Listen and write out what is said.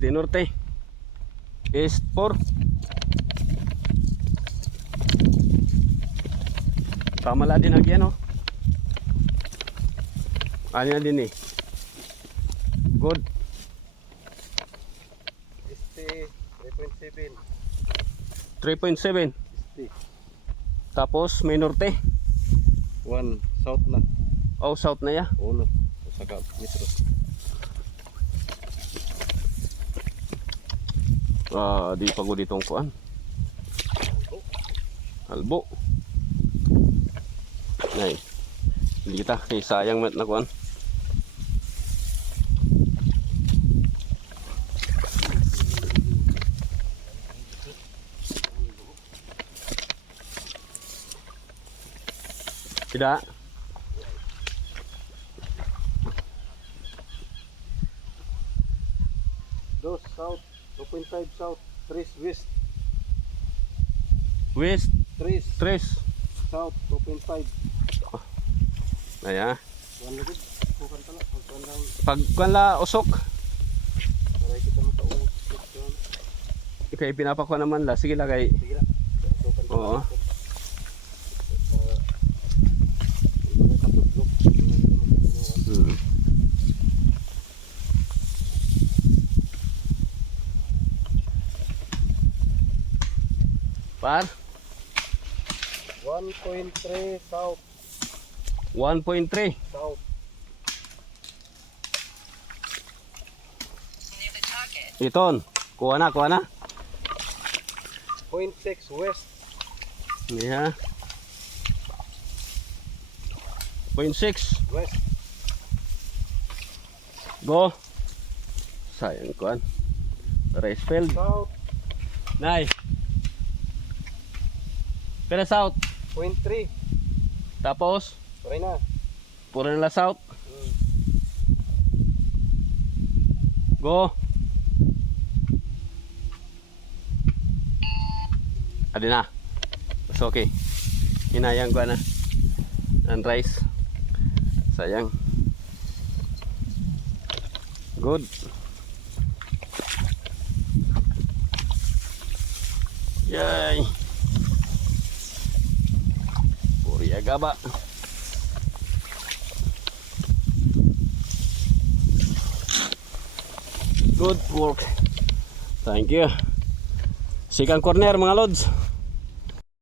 Cavite Norte. East 4. Tama lang din agyan, oh. Ano na din eh. Good. Este 3.7. 3.7. Este Tapos may norte. 1 south na. Oh, south na ya. Ulo. Saka metro. Di pa ko ditong kuan. Albo. Nay. Hindi kita kay sayang mat na kuan. Tidak. Dos south, 2.5 south, 3 west, West 3 3. south, 2.5. Naya. One lagi, bukan pala, pagkuhan lang, Pag kuan la usok. para kita makausap doon. Kay pinapakuha naman la. Sige la kay. Sige na, bukan pala. Oo. Hmm. Par 1.3 south, 1.3. south, Iton. Kuha na, kuha na. 0.6 west, Yeah. 0.6. west, Go. Sayang kuan. Rice field. south, Nay. Pero south. 0.3. Tapos Pare na. puro nila south. Go. Adi na. Mas okay. Hinayang ko na. Ang rice. Sayang. Good. Yay. Puri agaba. Good work. Thank you. Second corner mga lods.